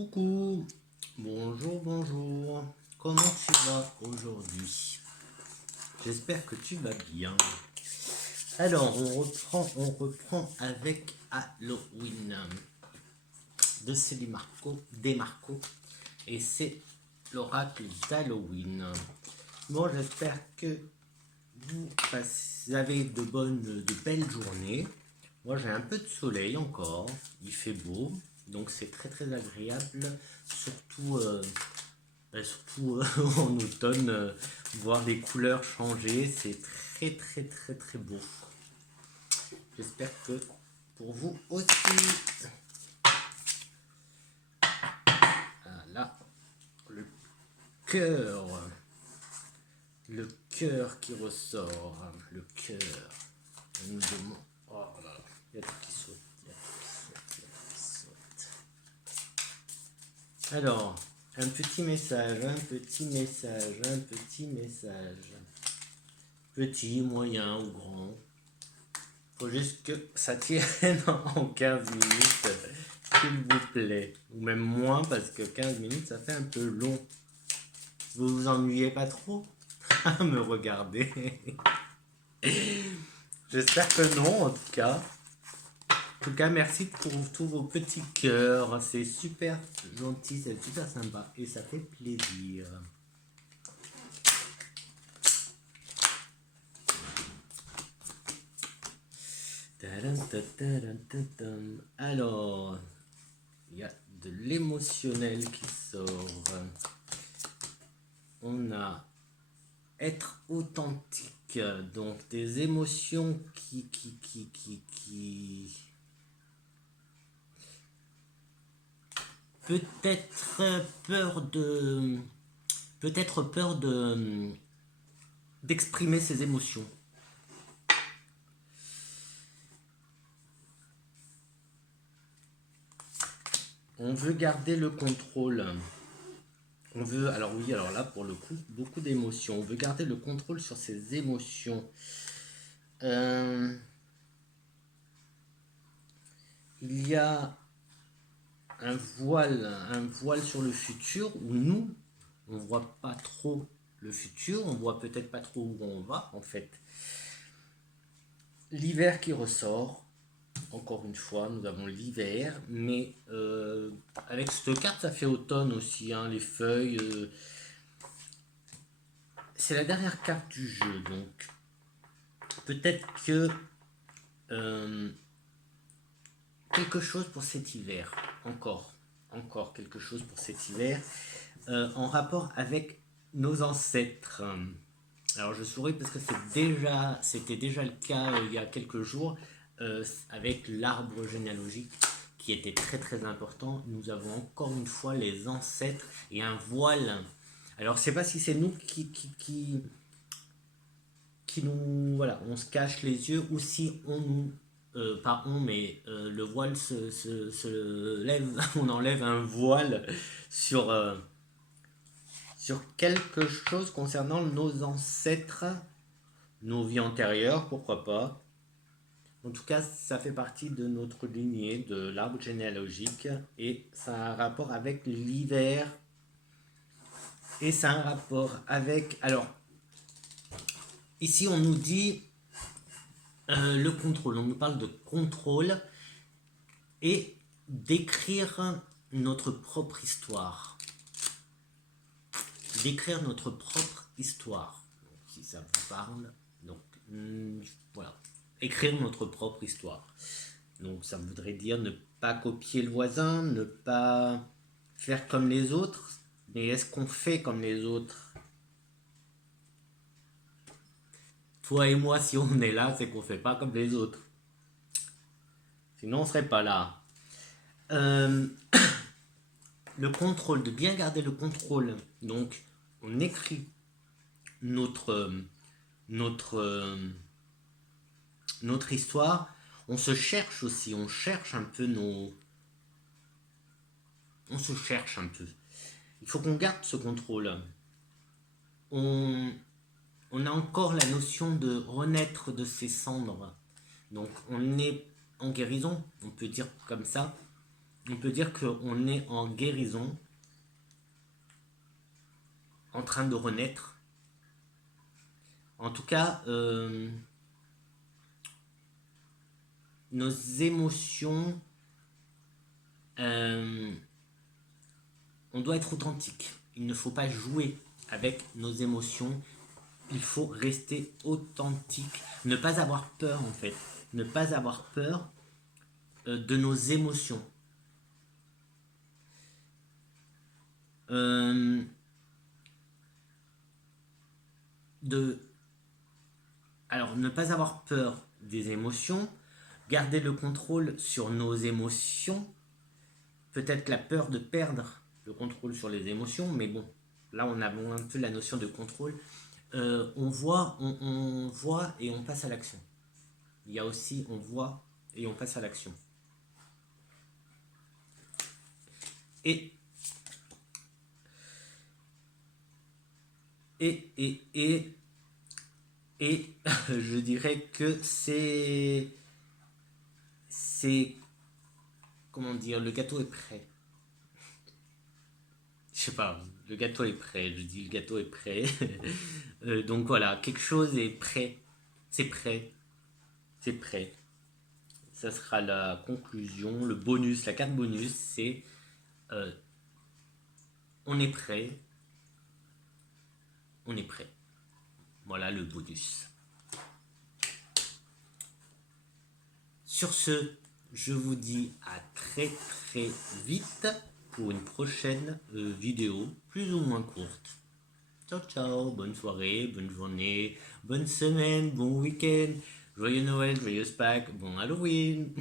Coucou, bonjour, bonjour, comment tu vas aujourd'hui? J'espère que tu vas bien. Alors, on reprend avec Halloween de Céline Marco, et c'est l'oracle d'Halloween. Bon, j'espère que vous avez de belles journées. Moi, j'ai un peu de soleil encore, il fait beau, donc c'est très très agréable, surtout en automne, voir les couleurs changer, c'est très très très très beau. J'espère que pour vous aussi. Ah, là, le cœur, le cœur qui ressort, le cœur. On nous demande. Oh là là, il y a tout qui saute, il y a tout qui saute. Alors, un petit message, un petit message, un petit message. Petit, moyen ou grand. Faut juste que ça tienne en 15 minutes, s'il vous plaît. Ou même moins, parce que 15 minutes, ça fait un peu long. Vous vous ennuyez pas trop à me regarder? J'espère que non, en tout cas. En tout cas, merci pour tous vos petits cœurs. C'est super gentil, c'est super sympa. Et ça fait plaisir. Alors, il y a de l'émotionnel qui sort. On a être authentique, donc des émotions qui peut-être peur d'exprimer ses émotions. On veut garder le contrôle. On veut, alors oui, alors là pour le coup, beaucoup d'émotions. On veut garder le contrôle sur ses émotions. Il y a un voile sur le futur où nous, on voit pas trop le futur, on voit peut-être pas trop où on va en fait. L'hiver qui ressort, encore une fois, nous avons l'hiver, mais avec cette carte, ça fait automne aussi, hein, les feuilles. C'est la dernière carte du jeu, donc peut-être que quelque chose pour cet hiver, encore quelque chose pour cet hiver, en rapport avec nos ancêtres. Alors je souris parce que c'était déjà le cas il y a quelques jours avec l'arbre généalogique qui était très très important. Nous avons encore une fois les ancêtres et un voile. Alors je sais pas si c'est nous qui nous voilà, on se cache les yeux ou si on nous pas on mais le voile se lève, on enlève un voile sur sur quelque chose concernant nos ancêtres, nos vies antérieures, pourquoi pas. En tout cas, ça fait partie de notre lignée, de l'arbre généalogique, et ça a un rapport avec l'hiver, et ça a un rapport avec... Alors, ici on nous dit le contrôle, on nous parle de contrôle, et d'écrire notre propre histoire. D'écrire notre propre histoire, donc, si ça vous parle. Donc, voilà. Écrire notre propre histoire. Donc ça voudrait dire ne pas copier le voisin, ne pas faire comme les autres. Mais est-ce qu'on fait comme les autres? Toi et moi, si on est là, c'est qu'on fait pas comme les autres. Sinon, on serait pas là. Euh, le contrôle, de bien garder le contrôle. Donc, on écrit notre notre histoire. On se cherche aussi, on cherche un peu nos... On se cherche un peu. Il faut qu'on garde ce contrôle. On, on a encore la notion de renaître de ses cendres. Donc on est en guérison, on peut dire comme ça. on peut dire qu'on est en guérison, en train de renaître. En tout cas, nos émotions, on doit être authentique. Il ne faut pas jouer avec nos émotions. Il faut rester authentique. Ne pas avoir peur, en fait. Ne pas avoir peur de nos émotions. Alors, ne pas avoir peur des émotions, garder le contrôle sur nos émotions, peut-être la peur de perdre le contrôle sur les émotions, mais bon, là on a un peu la notion de contrôle. On voit et on passe à l'action. Il y a aussi on voit et on passe à l'action. Et je dirais que c'est comment dire, le gâteau est prêt. Je sais pas, le gâteau est prêt, je dis le gâteau est prêt. Donc voilà, quelque chose est prêt, c'est prêt, c'est prêt. Ça sera la conclusion, le bonus, la carte bonus, c'est on est prêt, on est prêt. Voilà le bonus. Sur ce, je vous dis à très très vite pour une prochaine vidéo plus ou moins courte. Ciao ciao, bonne soirée, bonne journée, bonne semaine, bon week-end, joyeux Noël, joyeuse Pâques, bon Halloween.